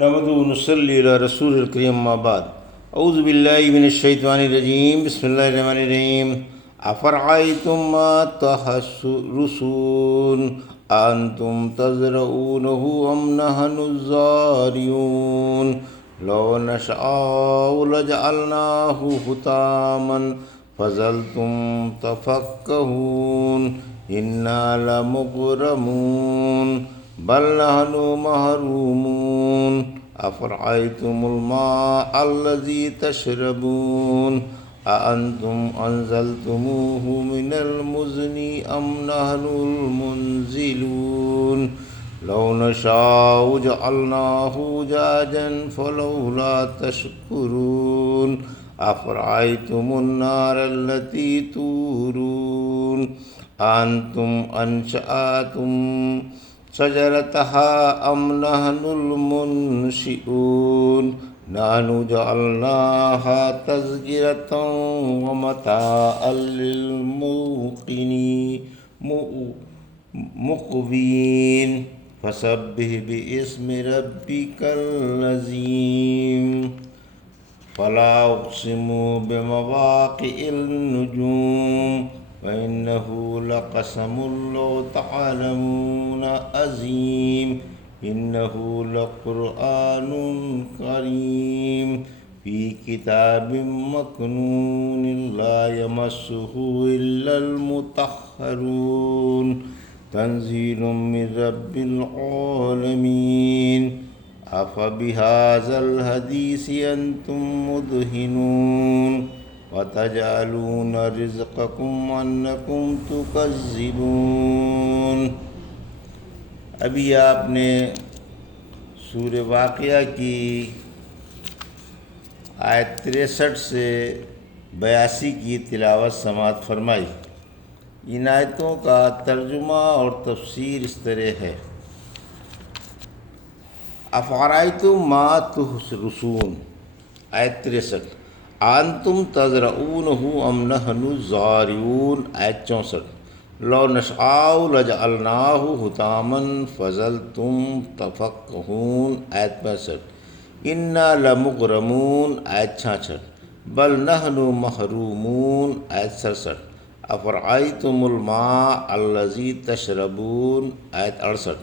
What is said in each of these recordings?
نحمده ونصلي على رسول الكريم ما بعد اعوذ بالله من الشيطان الرجيم بسم الله الرحمن الرحيم افرأيتم ما تحرثون انتم تزرعونه ام نحن الزارعون لو نشاء لجعلناه حطاما فظلتم تفكهون انا لمغرمون بل نحن محرومون افرأيتم الماء الذي تشربون أأنتم أنزلتموه من المزن أم نحن المنزلون لو نشاء جعلناه أجاجا فلولا تشكرون أفرأيتم النار التي تورون أأنتم أنشأتم شجرتها أم نحن المنشئون نحن جعلناها تذكرة ومتاعا للمقوين فسبح باسم ربك العظيم فلا أقسم بمواقع النجوم وإنه لقسم لو تعلمون عظيم إنه لقرآن كريم في كتاب مكنون لا يمسه إلا المطهرون تنزيل من رب العالمين أفبهذا الحديث أنتم مدهنون وتجعلون رزقكم أنكم تكذبون۔ ابھی آپ نے سورہ واقعہ کی آیت 63 سے 82 کی تلاوت سماعت فرمائی۔ ان آیتوں کا ترجمہ اور تفسیر اس طرح ہے: افرأیتم ما تحرثون، آیت 63، انتم تزرعونہ ام نحن الزارعون، آیت 64، لو نشاء لجعلناہ حطاما فظلتم تفکہون، آیت 65، انا لمغرمون، آیت 66، بل نحن محرومون، آیت 67، افرأیتم الماء الذی تشربون، آیت 68،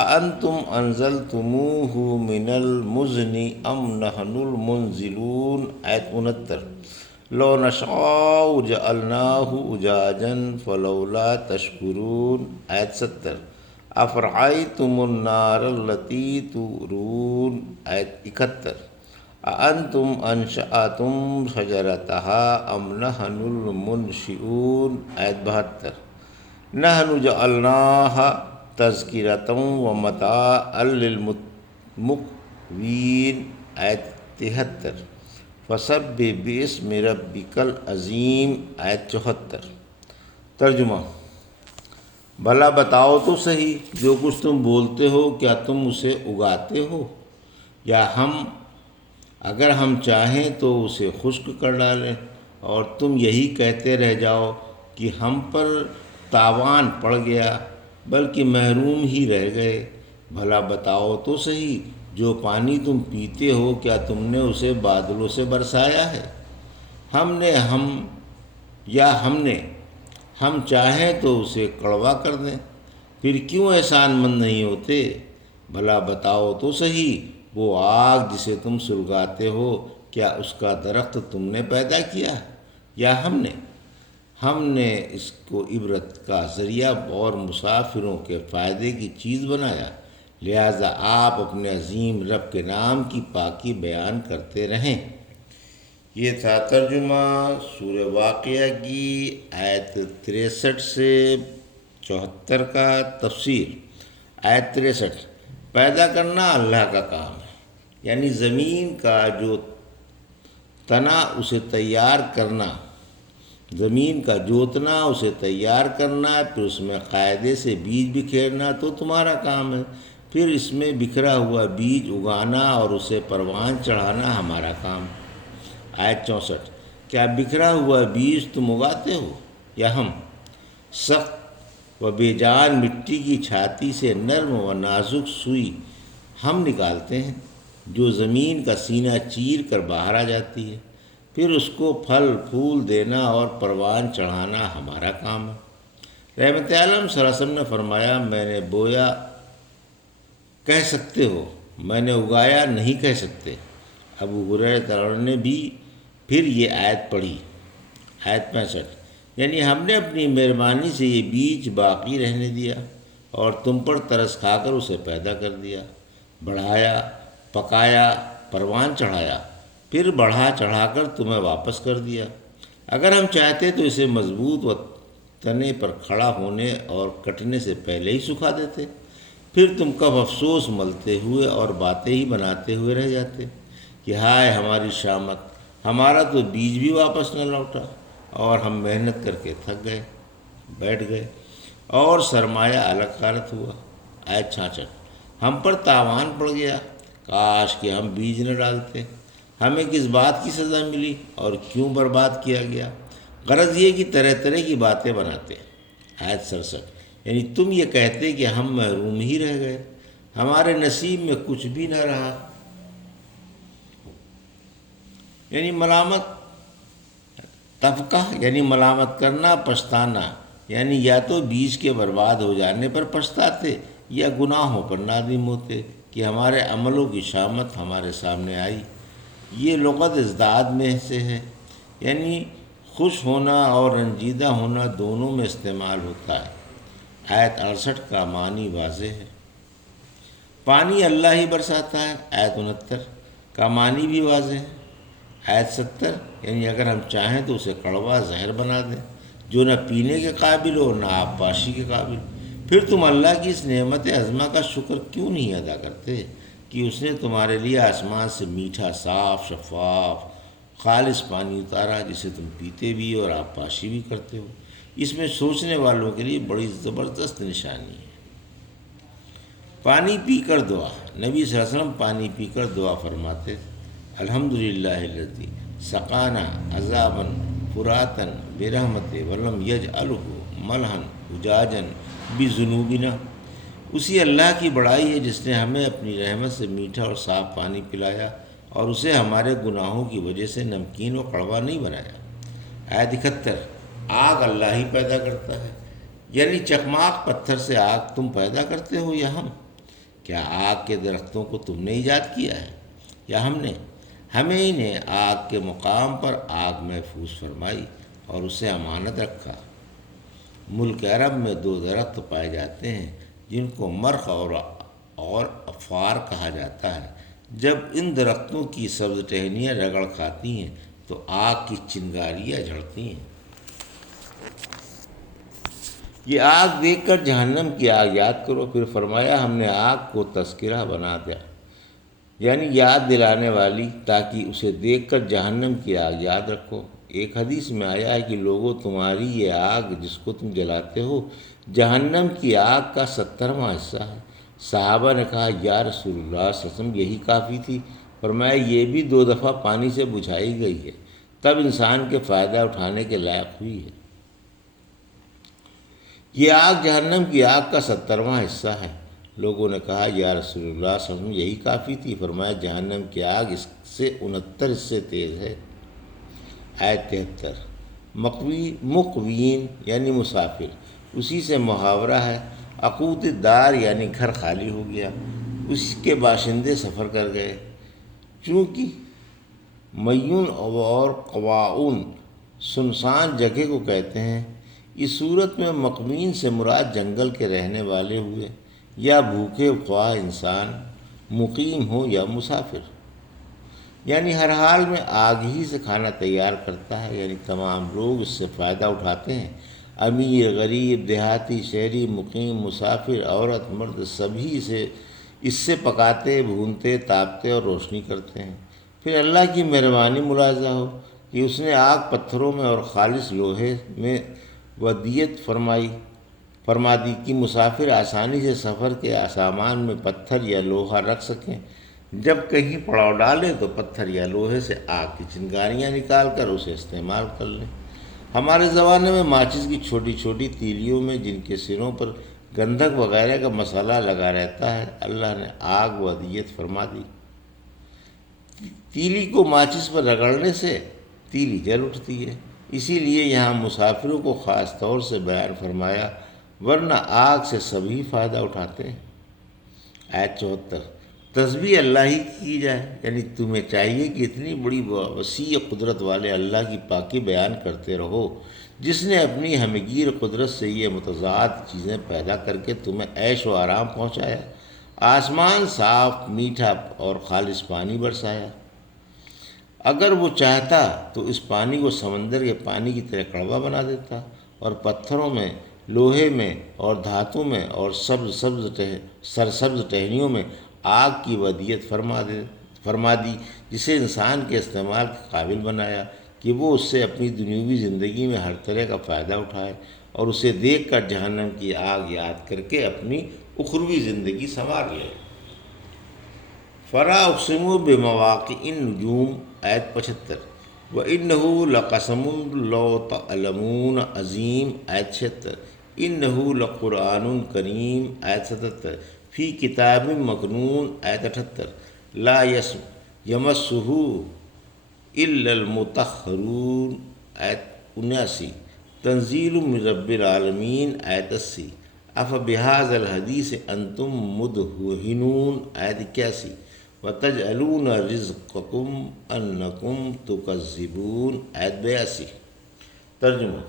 اانتم انزلتموہ من المزن ام نحن المنزلون، آیت 69، لو نشاء جعلناہ اجاجا فلولا تشکرون، آیت 70، افرأیتم النار التي تورون، آیت 71، اانتم انشأتم شجرتها ام نحن المنشئون، آیت 72، نحن جعلناها تذکرة ومتاعا للمقوین، آیت 73، فسبح باسم ربک العظیم، آیت 74۔ ترجمہ: بھلا بتاؤ تو صحیح، جو کچھ تم بولتے ہو کیا تم اسے اگاتے ہو، یا اگر ہم چاہیں تو اسے خشک کر ڈالیں، اور تم یہی کہتے رہ جاؤ کہ ہم پر تاوان پڑ گیا، بلکہ محروم ہی رہ گئے۔ بھلا بتاؤ تو صحیح، جو پانی تم پیتے ہو کیا تم نے اسے بادلوں سے برسایا ہے؟ ہم چاہیں تو اسے کڑوا کر دیں، پھر کیوں احسان مند نہیں ہوتے؟ بھلا بتاؤ تو صحیح، وہ آگ جسے تم سلگاتے ہو کیا اس کا درخت تم نے پیدا کیا، یا ہم نے اس کو عبرت کا ذریعہ اور مسافروں کے فائدے کی چیز بنایا، لہٰذا آپ اپنے عظیم رب کے نام کی پاکی بیان کرتے رہیں۔ یہ تھا ترجمہ سورہ واقعہ کی آیت 63 سے 74 کا۔ تفسیر: آیت 63، پیدا کرنا اللہ کا کام ہے، یعنی زمین کا جو تنا اسے تیار کرنا، زمین کا جوتنا، اسے تیار کرنا، پھر اس میں قاعدے سے بیج بکھیرنا تو تمہارا کام ہے، پھر اس میں بکھرا ہوا بیج اگانا اور اسے پروان چڑھانا ہمارا کام۔ آیت 64، کیا بکھرا ہوا بیج تم اگاتے ہو یا ہم؟ سخت و بے جان مٹی کی چھاتی سے نرم و نازک سوئی ہم نکالتے ہیں، جو زمین کا سینہ چیر کر باہر آ جاتی ہے، پھر اس کو پھل پھول دینا اور پروان چڑھانا ہمارا کام ہے۔ رحمت عالم صلی اللہ علیہ وسلم نے فرمایا، میں نے بویا کہہ سکتے ہو، میں نے اگایا نہیں کہہ سکتے۔ ابو ہریرہ رضی اللہ عنہ نے بھی پھر یہ آیت پڑھی، آیت 65، یعنی ہم نے اپنی مہربانی سے یہ بیج باقی رہنے دیا اور تم پر ترس کھا کر اسے پیدا کر دیا، بڑھایا، پکایا، پروان چڑھایا، پھر بڑھا چڑھا کر تمہیں واپس کر دیا۔ اگر ہم چاہتے تو اسے مضبوط و تنے پر کھڑا ہونے اور کٹنے سے پہلے ہی سکھا دیتے، پھر تم کب افسوس ملتے ہوئے اور باتیں ہی بناتے ہوئے رہ جاتے کہ ہائے ہماری شامت، ہمارا تو بیج بھی واپس نہ لوٹا اور ہم محنت کر کے تھک گئے، بیٹھ گئے اور سرمایہ الگ غارت ہوا۔ آیت 66، ہم پر تاوان پڑ گیا، کاش کہ ہم بیج نہ ڈالتے، ہمیں کس بات کی سزا ملی اور کیوں برباد کیا گیا۔ غرض یہ کہ طرح طرح کی باتیں بناتے۔ آیت 67، یعنی تم یہ کہتے کہ ہم محروم ہی رہ گئے، ہمارے نصیب میں کچھ بھی نہ رہا۔ یعنی ملامت، تفقہ یعنی ملامت کرنا، پچھتانا، یعنی یا تو بیج کے برباد ہو جانے پر پچھتاتے یا گناہوں پر نادم ہوتے کہ ہمارے عملوں کی شامت ہمارے سامنے آئی۔ یہ لغت ازداد میں سے ہے، یعنی خوش ہونا اور رنجیدہ ہونا دونوں میں استعمال ہوتا ہے۔ آیت 68 کا معنی واضح ہے، پانی اللہ ہی برساتا ہے۔ آیت 69 کا معنی بھی واضح ہے۔ آیت 70، یعنی اگر ہم چاہیں تو اسے کڑوا زہر بنا دیں جو نہ پینے کے قابل ہو نہ آبپاشی کے قابل۔ پھر تم اللہ کی اس نعمت عظمہ کا شکر کیوں نہیں ادا کرتے کہ اس نے تمہارے لیے آسمان سے میٹھا، صاف، شفاف، خالص پانی اتارا جسے تم پیتے بھی اور آبپاشی بھی کرتے ہو۔ اس میں سوچنے والوں کے لیے بڑی زبردست نشانی ہے۔ پانی پی کر دعا، نبی صلی اللہ علیہ وسلم پانی پی کر دعا فرماتے، الحمدللہ الذی سقانا عذابا فراتا برحمت ولم یجعلہ ملحا اجاجا بذنوبنا۔ اسی اللہ کی بڑائی ہے جس نے ہمیں اپنی رحمت سے میٹھا اور صاف پانی پلایا اور اسے ہمارے گناہوں کی وجہ سے نمکین و کڑوا نہیں بنایا۔ آیت 71، آگ اللہ ہی پیدا کرتا ہے، یعنی چکماق پتھر سے آگ تم پیدا کرتے ہو یا ہم؟ کیا آگ کے درختوں کو تم نے ایجاد کیا ہے یا ہم نے؟ ہمیں ہی نے آگ کے مقام پر آگ محفوظ فرمائی اور اسے امانت رکھا۔ ملک عرب میں 2 درخت پائے جاتے ہیں جن کو مرخ اور افار کہا جاتا ہے۔ جب ان درختوں کی سبز ٹہنیاں رگڑ کھاتی ہیں تو آگ کی چنگاریاں جھڑتی ہیں۔ یہ آگ دیکھ کر جہنم کی آگ یاد کرو، پھر فرمایا ہم نے آگ کو تذکرہ بنا دیا، یعنی یاد دلانے والی، تاکہ اسے دیکھ کر جہنم کی آگ یاد رکھو۔ ایک حدیث میں آیا ہے کہ لوگوں، تمہاری یہ آگ جس کو تم جلاتے ہو جہنم کی آگ کا 70واں حصہ ہے۔ صحابہ نے کہا یا رسول اللہ صلی اللہ علیہ وسلم یہی کافی تھی؟ فرمایا یہ بھی 2 دفعہ پانی سے بجھائی گئی ہے، تب انسان کے فائدہ اٹھانے کے لائق ہوئی ہے۔ یہ آگ جہنم کی آگ کا 70واں حصہ ہے۔ لوگوں نے کہا یا رسول اللہ صلی اللہ علیہ وسلم یہی کافی تھی؟ فرمایا جہنم کی آگ اس سے 69 حصے تیز ہے۔ آیت 73، مقوین یعنی مسافر، اسی سے محاورہ ہے۔ عقوت دار یعنی گھر خالی ہو گیا، اس کے باشندے سفر کر گئے۔ چونکہ میون اور قواعون سنسان جگہ کو کہتے ہیں، اس صورت میں مقوین سے مراد جنگل کے رہنے والے ہوئے، یا بھوکے خواہ انسان مقیم ہو یا مسافر، یعنی ہر حال میں آگ ہی سے کھانا تیار کرتا ہے، یعنی تمام لوگ اس سے فائدہ اٹھاتے ہیں۔ امیر، غریب، دیہاتی، شہری، مقیم، مسافر، عورت، مرد، سبھی اس سے پکاتے، بھونتے، تاپتے اور روشنی کرتے ہیں۔ پھر اللہ کی مہربانی ملاحظہ ہو کہ اس نے آگ پتھروں میں اور خالص لوہے میں ودیت فرما دی کہ مسافر آسانی سے سفر کے سامان میں پتھر یا لوہا رکھ سکیں۔ جب کہیں پڑاؤ ڈالیں تو پتھر یا لوہے سے آگ کی چنگاریاں نکال کر اسے استعمال کر لیں۔ ہمارے زمانے میں ماچس کی چھوٹی چھوٹی تیلیوں میں جن کے سروں پر گندھک وغیرہ کا مسالہ لگا رہتا ہے، اللہ نے آگ ودیت فرما دی۔ تیلی کو ماچس پر رگڑنے سے تیلی جل اٹھتی ہے، اسی لیے یہاں مسافروں کو خاص طور سے بیان فرمایا، ورنہ آگ سے سبھی فائدہ اٹھاتے ہیں۔ آیت 74، تسبیح اللہ ہی کی جائے، یعنی تمہیں چاہیے کہ اتنی بڑی وسیع قدرت والے اللہ کی پاکی بیان کرتے رہو، جس نے اپنی ہمگیر قدرت سے یہ متضاد چیزیں پیدا کر کے تمہیں عیش و آرام پہنچایا، آسمان صاف میٹھا اور خالص پانی برسایا۔ اگر وہ چاہتا تو اس پانی کو سمندر کے پانی کی طرح کڑوا بنا دیتا، اور پتھروں میں، لوہے میں اور دھاتوں میں اور سرسبز ٹہنیوں میں آگ کی ودیت فرما دی، جسے انسان کے استعمال کے قابل بنایا کہ وہ اس سے اپنی دنیوی زندگی میں ہر طرح کا فائدہ اٹھائے، اور اسے دیکھ کر جہنم کی آگ یاد کر کے اپنی اخروی زندگی سنوار لے۔ فلا اقسم بمواقع النجوم، آیت 75، وَإِنَّهُ لَقَسَمٌ لَوْ تَعْلَمُونَ عظیم، آیت 76، إِنَّهُ لَقُرْآنٌ کریم، آیت 77، فی کتاب مکنون، آیت 78، لا یمسہ الا المطہرون، آیت 79، تنزیل من رب العالمین، آیت 80، افبہذا الحدیث انتم مدہنون، آیت 81، وَتَجْعَلُونَ رِزْقَكُمْ أَنَّكُمْ تُكَذِّبُونَ، آیت 82۔ ترجمہ،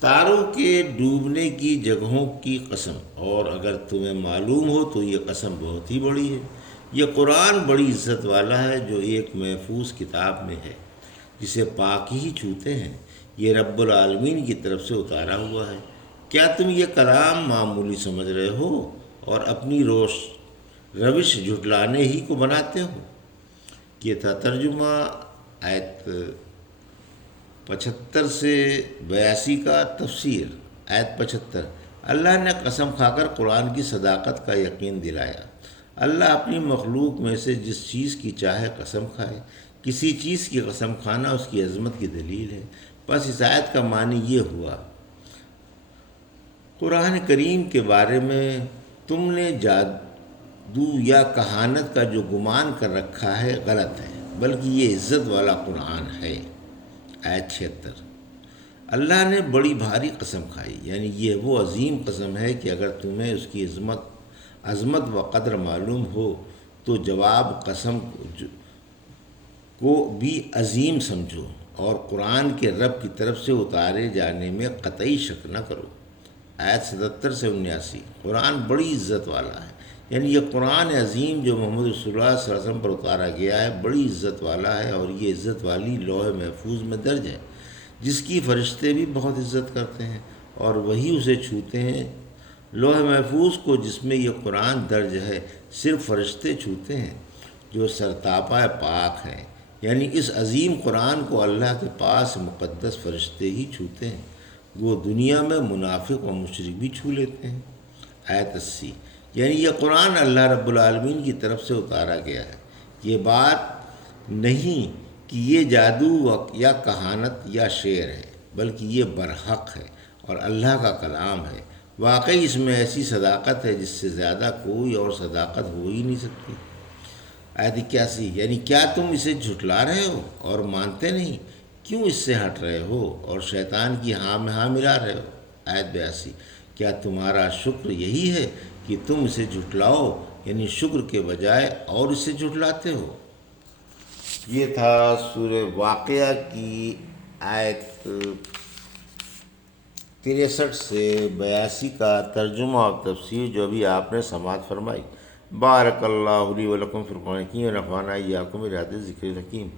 تاروں کے ڈوبنے کی جگہوں کی قسم، اور اگر تمہیں معلوم ہو تو یہ قسم بہت ہی بڑی ہے۔ یہ قرآن بڑی عزت والا ہے جو ایک محفوظ کتاب میں ہے، جسے پاک ہی چھوتے ہیں، یہ رب العالمین کی طرف سے اتارا ہوا ہے۔ کیا تم یہ کلام معمولی سمجھ رہے ہو اور اپنی روش جھٹلانے ہی کو بناتے ہو؟ یہ تھا ترجمہ آیت 75 سے 82 کا تفسیر۔ آیت 75، اللہ نے قسم کھا کر قرآن کی صداقت کا یقین دلایا۔ اللہ اپنی مخلوق میں سے جس چیز کی چاہے قسم کھائے، کسی چیز کی قسم کھانا اس کی عظمت کی دلیل ہے۔ بس اس آیت کا معنی یہ ہوا، قرآن کریم کے بارے میں تم نے جادو یا کہانت کا جو گمان کر رکھا ہے غلط ہے، بلکہ یہ عزت والا قرآن ہے۔ آیت 76، اللہ نے بڑی بھاری قسم کھائی، یعنی یہ وہ عظیم قسم ہے کہ اگر تمہیں اس کی عظمت و قدر معلوم ہو تو جواب قسم کو بھی عظیم سمجھو، اور قرآن کے رب کی طرف سے اتارے جانے میں قطعی شک نہ کرو۔ آیت 77 سے 79، قرآن بڑی عزت والا ہے، یعنی یہ قرآن عظیم جو محمد رسول اللہ صلی اللہ علیہ وسلم پر اتارا گیا ہے بڑی عزت والا ہے، اور یہ عزت والی لوح محفوظ میں درج ہے، جس کی فرشتے بھی بہت عزت کرتے ہیں اور وہی اسے چھوتے ہیں۔ لوح محفوظ کو جس میں یہ قرآن درج ہے صرف فرشتے چھوتے ہیں جو سرتاپا پاک ہیں، یعنی اس عظیم قرآن کو اللہ کے پاس مقدس فرشتے ہی چھوتے ہیں، وہ دنیا میں منافق و مشرک بھی چھو لیتے ہیں۔ آیت 80، یعنی یہ قرآن اللہ رب العالمین کی طرف سے اتارا گیا ہے۔ یہ بات نہیں کہ یہ جادو یا کہانت یا شعر ہے، بلکہ یہ برحق ہے اور اللہ کا کلام ہے۔ واقعی اس میں ایسی صداقت ہے جس سے زیادہ کوئی اور صداقت ہو ہی نہیں سکتی۔ آیت 81، یعنی کیا تم اسے جھٹلا رہے ہو اور مانتے نہیں؟ کیوں اس سے ہٹ رہے ہو اور شیطان کی ہاں میں ہاں ملا رہے ہو؟ آیت 82، کیا تمہارا شکر یہی ہے کہ تم اسے جھٹلاؤ، یعنی شکر کے بجائے اور اسے جھٹلاتے ہو؟ یہ تھا سورہ واقعہ کی آیت 63 سے 82 کا ترجمہ اور تفسیر جو ابھی آپ نے سماعت فرمائی۔ بارک اللہ لی و لکم فی القرآن الحکیم ونفعنی وایاکم بآیات الذکر الحکیم۔